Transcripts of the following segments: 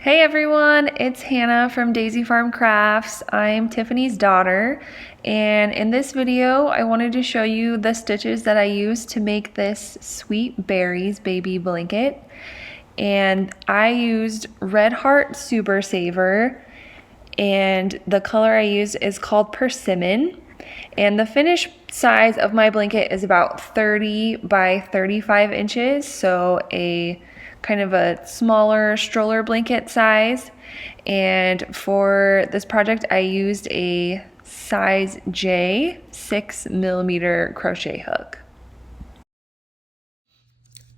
Hey everyone, it's Hannah from Daisy Farm Crafts. I'm Tiffany's daughter, and in this video I wanted to show you the stitches that I used to make this Sweet Berries baby blanket. And I used Red Heart Super Saver, and the color I used is called Persimmon. And the finished size of my blanket is about 30 by 35 inches, so a kind of a smaller stroller blanket size. And for this project I used a size J 6mm crochet hook.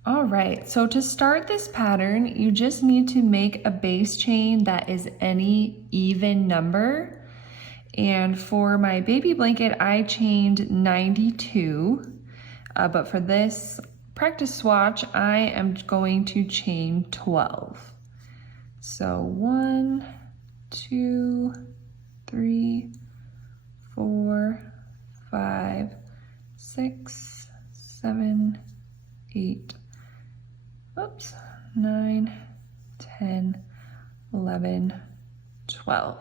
All right, so to start this pattern, you just need to make a base chain that is any even number. And for my baby blanket, I chained 92, but for this practice swatch, I am going to chain 12. So 1, 2, 3, 4, 5, 6, 7, 8, 9, 10, 11, 12.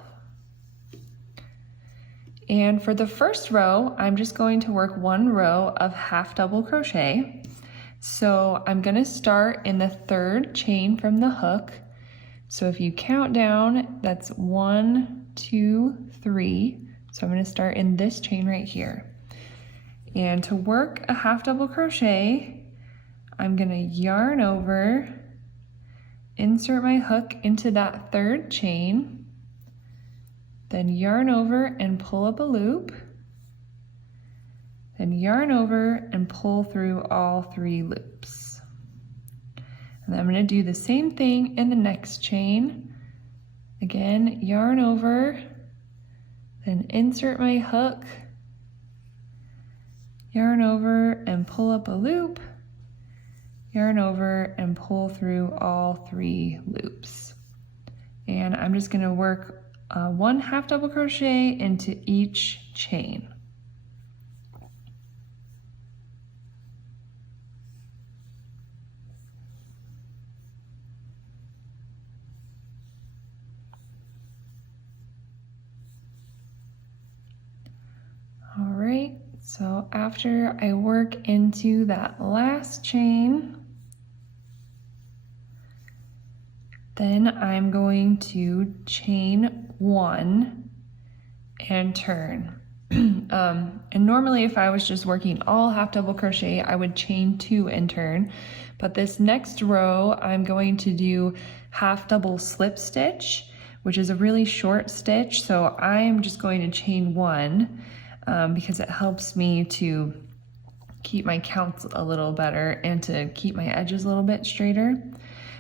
And for the first row, I'm just going to work one row of half double crochet. So I'm going to start in the third chain from the hook. So if you count down, that's 1, 2, 3. So I'm going to start in this chain right here. And to work a half double crochet, I'm going to yarn over, insert my hook into that third chain, then yarn over and pull up a loop, then yarn over and pull through all 3 loops. And then I'm going to do the same thing in the next chain. Again, yarn over, then insert my hook, yarn over and pull up a loop, yarn over and pull through all 3 loops. And I'm just going to work one half double crochet into each chain. All right, so after I work into that last chain, then I'm going to chain 1 and turn. And normally if I was just working all half double crochet, I would chain 2 and turn. But this next row, I'm going to do half double slip stitch, which is a really short stitch. So I am just going to chain 1 because it helps me to keep my counts a little better and to keep my edges a little bit straighter.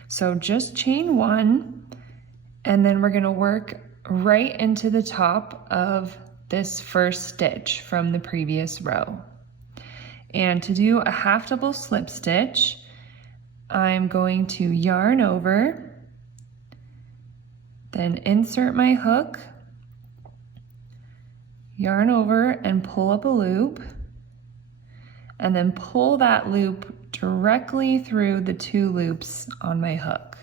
So just chain 1, and then we're going to work right into the top of this first stitch from the previous row. And to do a half double slip stitch, I'm going to yarn over, then insert my hook, yarn over and pull up a loop, and then pull that loop directly through the 2 loops on my hook.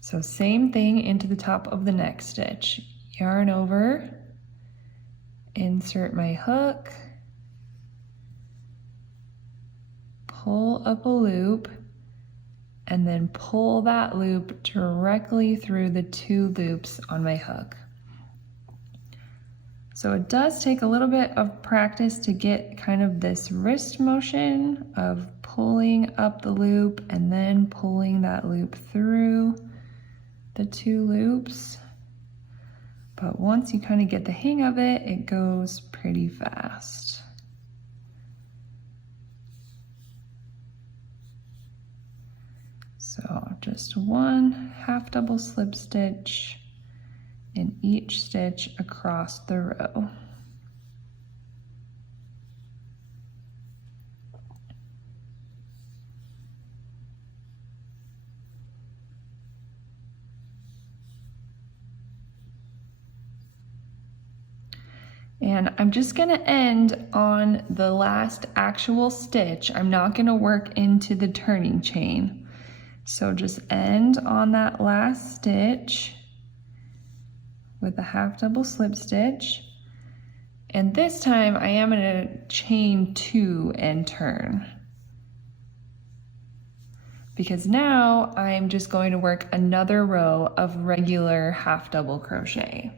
So same thing into the top of the next stitch. Yarn over, insert my hook, pull up a loop, and then pull that loop directly through the 2 loops on my hook. So it does take a little bit of practice to get kind of this wrist motion of pulling up the loop and then pulling that loop through the 2 loops. But once you kind of get the hang of it, it goes pretty fast. So just 1 half double slip stitch in each stitch across the row. And I'm just going to end on the last actual stitch. I'm not going to work into the turning chain. So just end on that last stitch with a half double slip stitch. And this time I am going to chain 2 and turn. Because now I'm just going to work another row of regular half double crochet.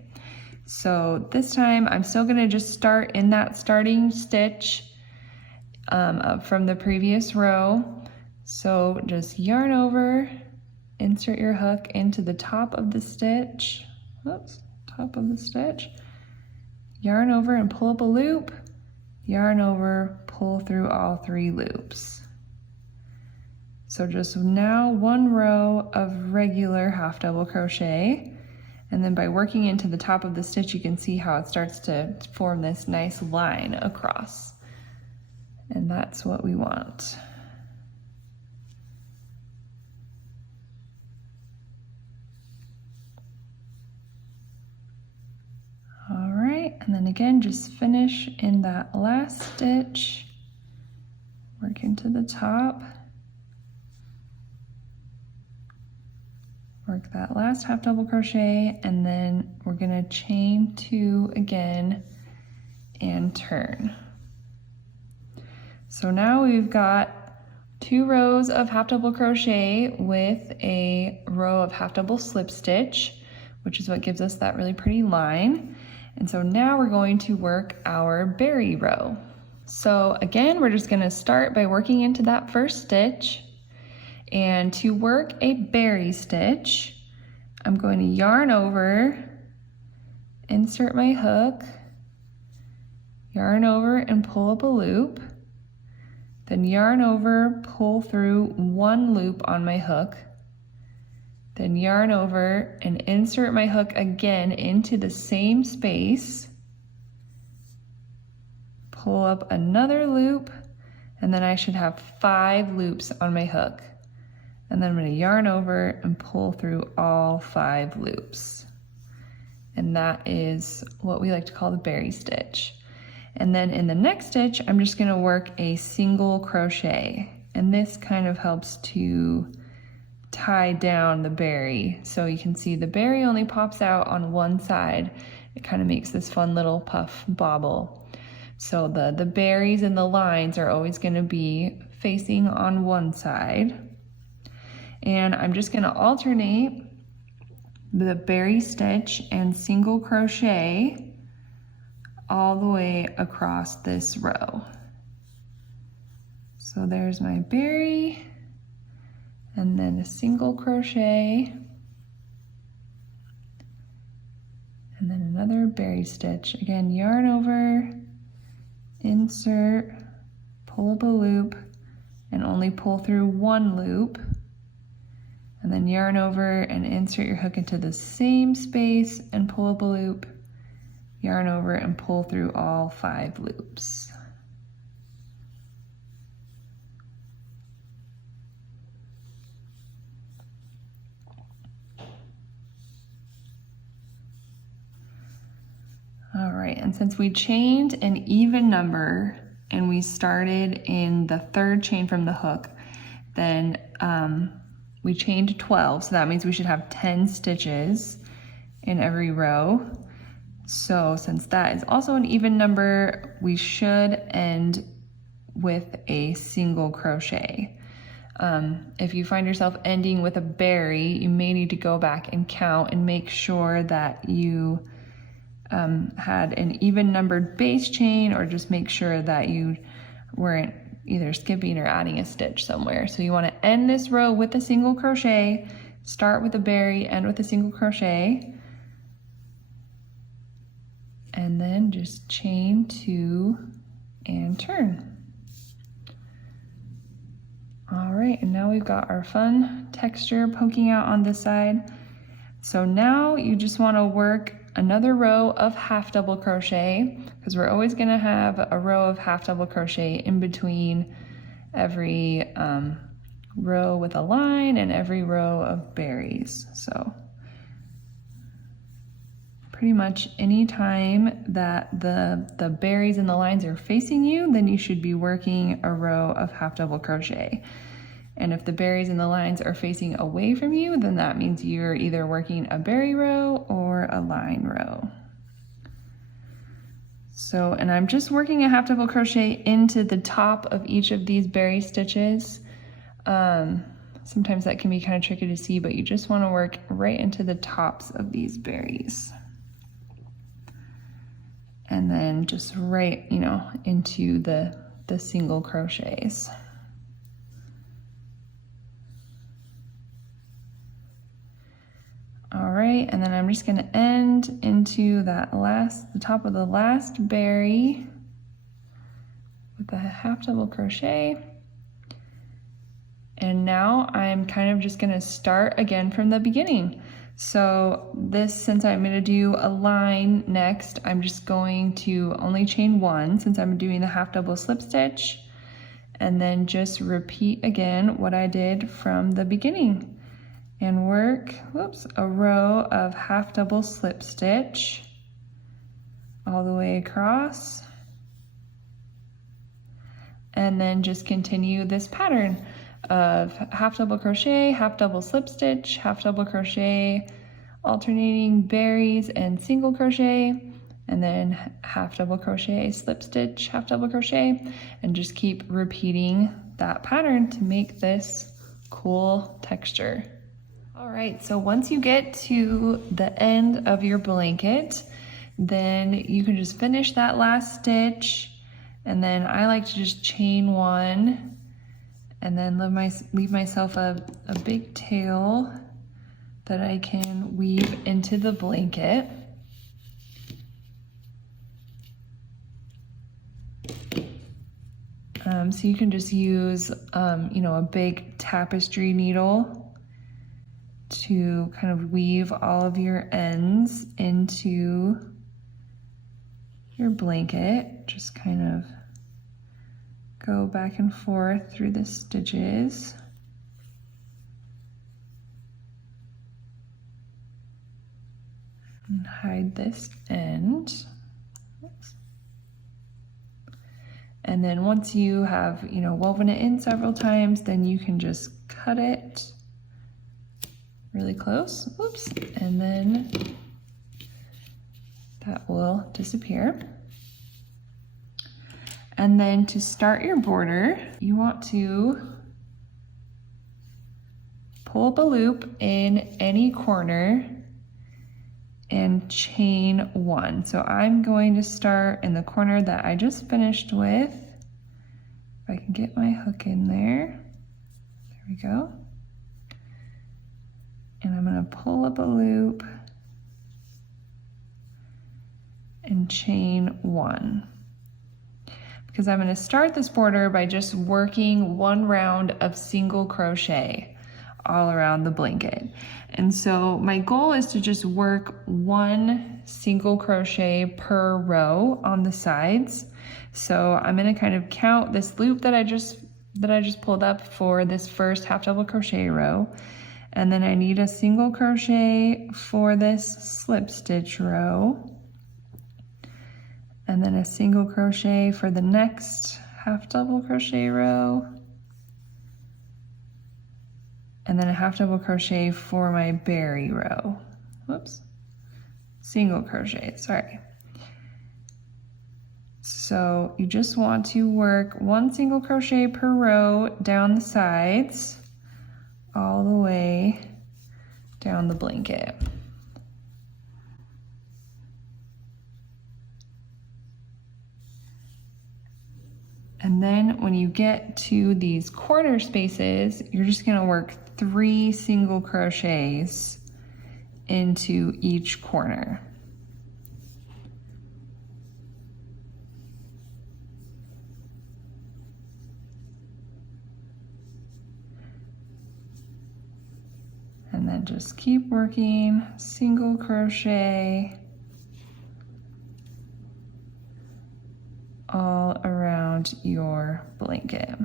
So this time I'm still going to just start in that starting stitch from the previous row. So just yarn over, insert your hook into the top of the stitch. Oops, top of the stitch. Yarn over and pull up a loop. Yarn over, pull through all 3 loops. So just now 1 row of regular half double crochet. And then by working into the top of the stitch, you can see how it starts to form this nice line across. And that's what we want. All right, and then again, just finish in that last stitch. Work into the top. Work that last half double crochet, and then we're gonna chain 2 again and turn. So now we've got 2 rows of half double crochet with a row of half double slip stitch, which is what gives us that really pretty line. And so now we're going to work our berry row. So again, we're just gonna start by working into that first stitch. And to work a berry stitch, I'm going to yarn over, insert my hook, yarn over and pull up a loop, then yarn over, pull through 1 loop on my hook, then yarn over and insert my hook again into the same space, pull up another loop, and then I should have 5 loops on my hook. And then I'm going to yarn over and pull through all 5 loops. And that is what we like to call the berry stitch. And then in the next stitch, I'm just going to work a single crochet. And this kind of helps to tie down the berry. So you can see the berry only pops out on one side. It kind of makes this fun little puff bobble. So the berries and the lines are always going to be facing on one side. And I'm just going to alternate the berry stitch and single crochet all the way across this row. So there's my berry, and then a single crochet, and then another berry stitch. Again, yarn over, insert, pull up a loop, and only pull through 1 loop. And then yarn over and insert your hook into the same space and pull up a loop, yarn over and pull through all 5 loops. All right, and since we chained an even number and we started in the 3rd chain from the hook, then we chained 12, so that means we should have 10 stitches in every row. So since that is also an even number, we should end with a single crochet. If you find yourself ending with a berry, you may need to go back and count and make sure that you had an even numbered base chain, or just make sure that you weren't either skipping or adding a stitch somewhere. So you want to end this row with a single crochet, start with a berry, end with a single crochet, and then just chain 2 and turn. All right, and now we've got our fun texture poking out on this side. So now you just want to work another row of half double crochet, because we're always going to have a row of half double crochet in between every row with a line and every row of berries. So pretty much any time that the berries and the lines are facing you, then you should be working a row of half double crochet. And if the berries and the lines are facing away from you, then that means you're either working a berry row or a line row. So, and I'm just working a half double crochet into the top of each of these berry stitches. Sometimes that can be kind of tricky to see, but you just want to work right into the tops of these berries. And then just right, you know, into the single crochets. All right, and then I'm just going to end into the top of the last berry with a half double crochet. And now I'm kind of just going to start again from the beginning. So this, since I'm going to do a line next, I'm just going to only chain one since I'm doing the half double slip stitch, and then just repeat again what I did from the beginning and work, a row of half double slip stitch all the way across, and then just continue this pattern of half double crochet, half double slip stitch, half double crochet, alternating berries and single crochet, and then half double crochet, slip stitch, half double crochet, and just keep repeating that pattern to make this cool texture. All right, so once you get to the end of your blanket, then you can just finish that last stitch, and then I like to just chain one and then leave myself a big tail that I can weave into the blanket. So you can just use, you know, a big tapestry needle to kind of weave all of your ends into your blanket. Just kind of go back and forth through the stitches. And hide this end. Oops. And then once you have, you know, woven it in several times, then you can just cut it really close. Oops. And then that will disappear. And then to start your border, you want to pull up a loop in any corner and chain one. So I'm going to start in the corner that I just finished with. If I can get my hook in there. There we go. And I'm going to pull up a loop and chain one. Because I'm going to start this border by just working one round of single crochet all around the blanket. And so my goal is to just work one single crochet per row on the sides. So I'm going to kind of count this loop that I just pulled up for this first half double crochet row. And then I need a single crochet for this slip stitch row. And then a single crochet for the next half double crochet row. And then a half double crochet for my berry row. Whoops. Single crochet, sorry. So you just want to work one single crochet per row down the sides, all the way down the blanket. And then when you get to these corner spaces, you're just going to work 3 single crochets into each corner. And then just keep working single crochet all around your blanket.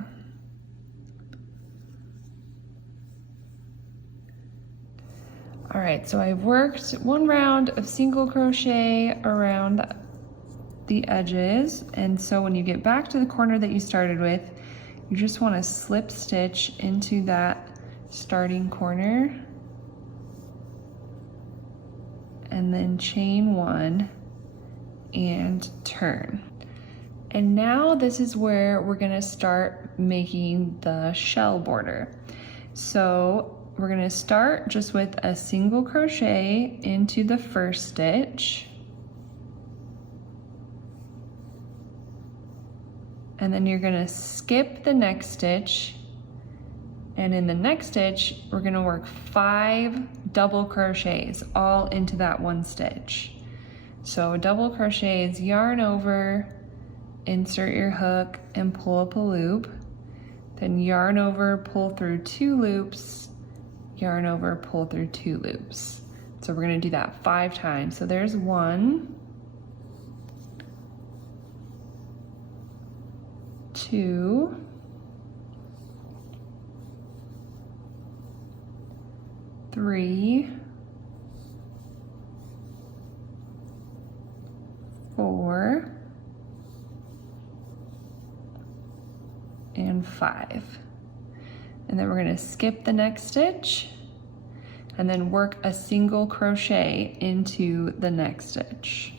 All right, so I've worked one round of single crochet around the edges, and so when you get back to the corner that you started with, you just want to slip stitch into that starting corner and then chain 1 and turn. And now this is where we're going to start making the shell border. So we're going to start just with a single crochet into the first stitch, and then you're going to skip the next stitch, and in the next stitch we're going to work 5 double crochets all into that one stitch. So double crochets, yarn over, insert your hook and pull up a loop, then yarn over, pull through 2 loops, yarn over, pull through 2 loops. So we're going to do that 5 times. So there's 1, 2, 3, 4, and 5. And then we're going to skip the next stitch and then work a single crochet into the next stitch.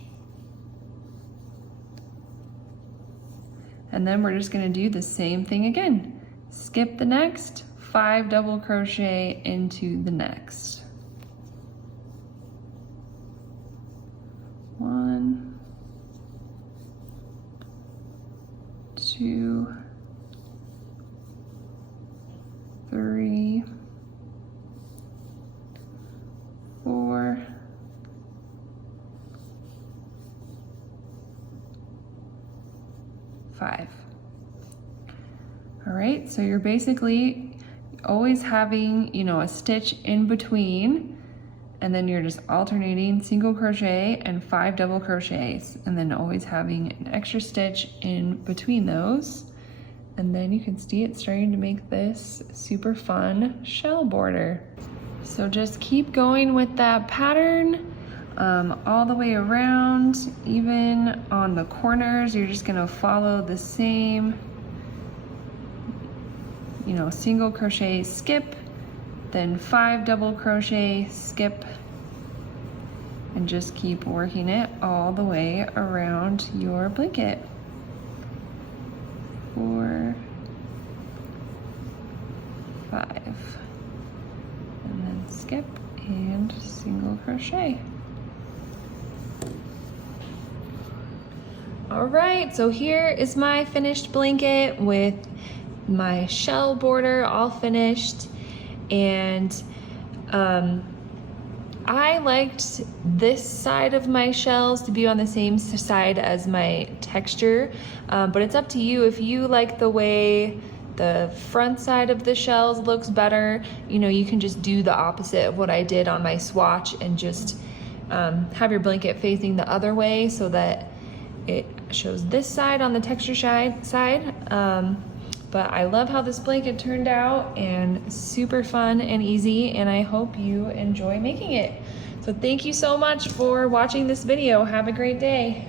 And then we're just going to do the same thing again. Skip the next, 5 double crochet into the next. 1, 2, 3, 4, 5. All right, so you're basically always having, you know, a stitch in between, and then you're just alternating single crochet and 5 double crochets, and then always having an extra stitch in between those. And then you can see it starting to make this super fun shell border. So just keep going with that pattern all the way around. Even on the corners, you're just gonna follow the same, you know, single crochet, skip, then 5 double crochet, skip, and just keep working it all the way around your blanket. 4, 5, and then skip and single crochet. All right, so here is my finished blanket with my shell border all finished, and I liked this side of my shells to be on the same side as my texture, but it's up to you. If you like the way the front side of the shells looks better, you know, you can just do the opposite of what I did on my swatch and just have your blanket facing the other way so that it shows this side on the texture side. But I love how this blanket turned out, and super fun and easy, and I hope you enjoy making it. So thank you so much for watching this video. Have a great day.